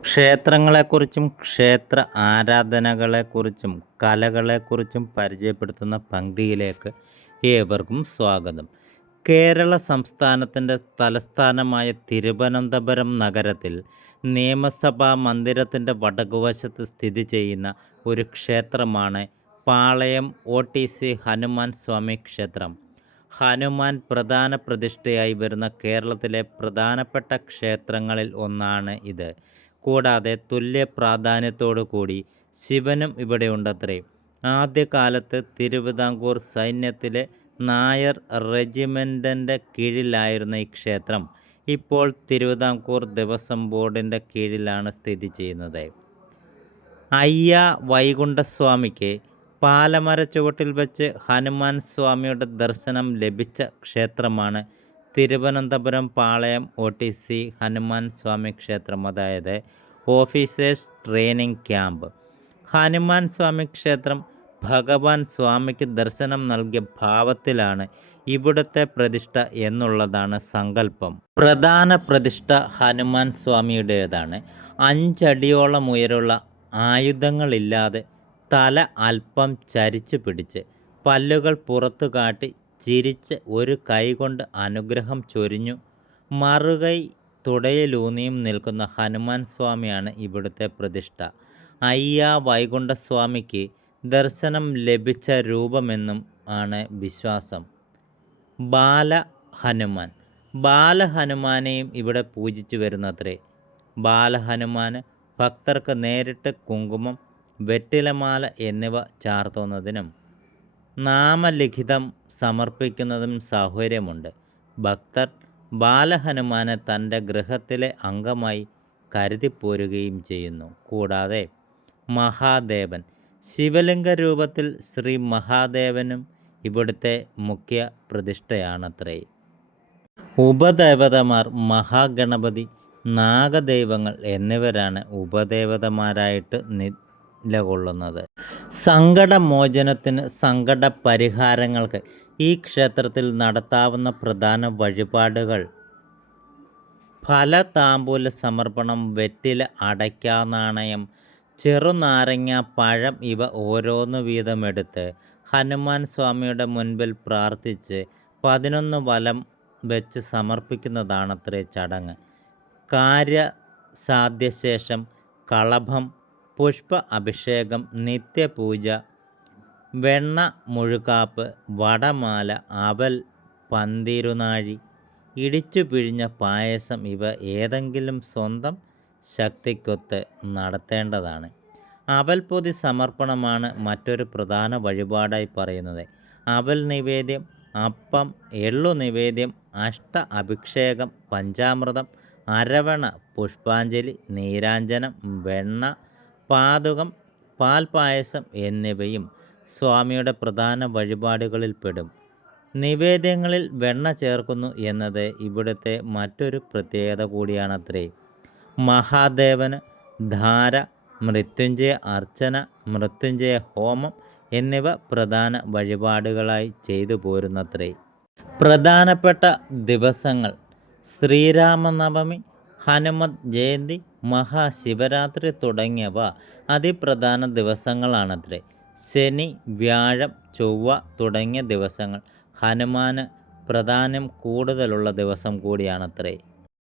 ക്ഷേത്രങ്ങളെക്കുറിച്ചും ക്ഷേത്ര ആരാധനകളെക്കുറിച്ചും കലകളെക്കുറിച്ചും പരിചയപ്പെടുത്തുന്ന പങ്ക്തിയിലേക്ക് ഏവർക്കും സ്വാഗതം. കേരള സംസ്ഥാനത്തിന്റെ തലസ്ഥാനമായ തിരുവനന്തപുരം നഗരത്തിൽ നിയമസഭാ മന്ദിരത്തിന്റെ വടകുവശത്ത് സ്ഥിതി ചെയ്യുന്ന ഒരു ക്ഷേത്രമാണ് Palayam O T C Hanuman Swami ക്ഷേത്രം. ഹനുമാൻ പ്രധാന പ്രതിഷ്ഠയായി വരുന്ന കേരളത്തിലെ പ്രധാനപ്പെട്ട ക്ഷേത്രങ്ങളിൽ ഒന്നാണ് ഇത്. കൂടാതെ തുല്യ പ്രാധാന്യത്തോടു കൂടി ശിവനും ഇവിടെ ഉണ്ടത്രേ. ആദ്യകാലത്ത് തിരുവിതാംകൂർ സൈന്യത്തിലെ നായർ റെജിമെന്റിന്റെ കീഴിലായിരുന്ന ഈ ക്ഷേത്രം. ഇപ്പോൾ തിരുവിതാംകൂർ ദേവസ്വം ബോർഡിന്റെ കീഴിലാണ് സ്ഥിതി ചെയ്യുന്നത്. അയ്യ വൈകുണ്ഠസ്വാമിക്ക് പാലമര ചുവട്ടിൽ വെച്ച് ഹനുമാൻ സ്വാമിയുടെ ദർശനം ലഭിച്ച ക്ഷേത്രമാണ് Thiruvananthapuram Palayam O T C Hanuman Swami ക്ഷേത്രം അതായത് officers training camp. Hanuman Swami ക്ഷേത്രം ഭഗവാൻ സ്വാമിക്ക് ദർശനം നൽകിയ ഭാവത്തിലാണ് ഇവിടുത്തെ പ്രതിഷ്ഠ എന്നുള്ളതാണ് സങ്കല്പം. പ്രധാന പ്രതിഷ്ഠ ഹനുമാൻ സ്വാമിയുടേതാണ്. അഞ്ചടിയോളം ഉയരുള്ള ആയുധങ്ങളില്ലാതെ തല അല്പം ചരിച്ചു പിടിച്ച് പല്ലുകൾ പുറത്തു കാട്ടി ചിരിച്ച് ഒരു കൈകൊണ്ട് അനുഗ്രഹം ചൊരിഞ്ഞു. മറുകൈ തുടയിലൂന്നിയും നിൽക്കുന്ന ഹനുമാൻ സ്വാമിയാണ് ഇവിടുത്തെ പ്രതിഷ്ഠ. അയ്യ വൈകുണ്ഠസ്വാമിക്ക് ദർശനം ലഭിച്ച രൂപമെന്നും ആണ് വിശ്വാസം. ബാല ഹനുമാൻ. ബാലഹനുമാനെയും ഇവിടെ പൂജിച്ചു വരുന്നത്രേ. ബാലഹനുമാന് ഭക്തർക്ക് നേരിട്ട് കുങ്കുമം വെറ്റിലമാല എന്നിവ ചാർത്തുന്നതിനും നാമലിഖിതം സമർപ്പിക്കുന്നതും സൗകര്യമുണ്ട് ഭക്തർ ബാലഹനുമാനെ തന്റെ ഗൃഹത്തിലെ അംഗമായി കരുതിപ്പോരുകയും ചെയ്യുന്നു. കൂടാതെ മഹാദേവൻ ശിവലിംഗ രൂപത്തിൽ ശ്രീ മഹാദേവനും ഇവിടുത്തെ മുഖ്യ പ്രതിഷ്ഠയാണത്രേ. ഉപദേവതമാർ മഹാഗണപതി നാഗദൈവങ്ങൾ എന്നിവരാണ് ഉപദേവതമാരായിട്ട് നിലകൊള്ളുന്നത് സങ്കടമോചനത്തിന് സങ്കട പരിഹാരങ്ങൾക്ക് ഈ ക്ഷേത്രത്തിൽ നടത്താവുന്ന പ്രധാന വഴിപാടുകൾ. ഫലതാമ്പൂല സമർപ്പണം വെറ്റില അടയ്ക്ക നാണയം ചെറുനാരങ്ങ പഴം ഇവ ഓരോന്ന് വീതമെടുത്ത് ഹനുമാൻ സ്വാമിയുടെ മുൻപിൽ പ്രാർത്ഥിച്ച് പതിനൊന്ന് വലം വെച്ച് സമർപ്പിക്കുന്നതാണത്രേ ചടങ്ങ്. കാര്യസാധ്യശേഷം കളഭം പുഷ്പ അഭിഷേകം നിത്യപൂജ വെണ്ണ മുഴുകാപ്പ് വടമാല അവൽ പന്തിരുനാഴി ഇടിച്ചു പിഴിഞ്ഞ പായസം ഇവ ഏതെങ്കിലും സ്വന്തം ശക്തിക്കൊത്ത് നടത്തേണ്ടതാണ്. അവൽപൊതി സമർപ്പണമാണ് മറ്റൊരു പ്രധാന വഴിപാടായി പറയുന്നത്. അവൽ നിവേദ്യം അപ്പം എള്ളു നിവേദ്യം അഷ്ട അഭിഷേകം പഞ്ചാമൃതം അരവണ പുഷ്പാഞ്ജലി നീരാഞ്ജനം വെണ്ണ പാതുകം പാൽപായസം എന്നിവയും സ്വാമിയുടെ പ്രധാന വഴിപാടുകളിൽപ്പെടും നിവേദ്യങ്ങളിൽ വെണ്ണ ചേർക്കുന്നു എന്നത് ഇവിടുത്തെ മറ്റൊരു പ്രത്യേകത കൂടിയാണത്രേ. മഹാദേവന് ധാര മൃത്യുഞ്ജയ അർച്ചന മൃത്യുഞ്ജയ ഹോമം എന്നിവ പ്രധാന വഴിപാടുകളായി ചെയ്തു പോരുന്നത്രേ. പ്രധാനപ്പെട്ട ദിവസങ്ങൾ ശ്രീരാമനവമി ഹനുമത് ജയന്തി മഹാശിവരാത്രി തുടങ്ങിയവ അതിപ്രധാന ദിവസങ്ങളാണത്രേ. ശനി വ്യാഴം ചൊവ്വ തുടങ്ങിയ ദിവസങ്ങൾ. ഹനുമാന് പ്രധാനം കൂടുതലുള്ള ദിവസം കൂടിയാണത്രേ.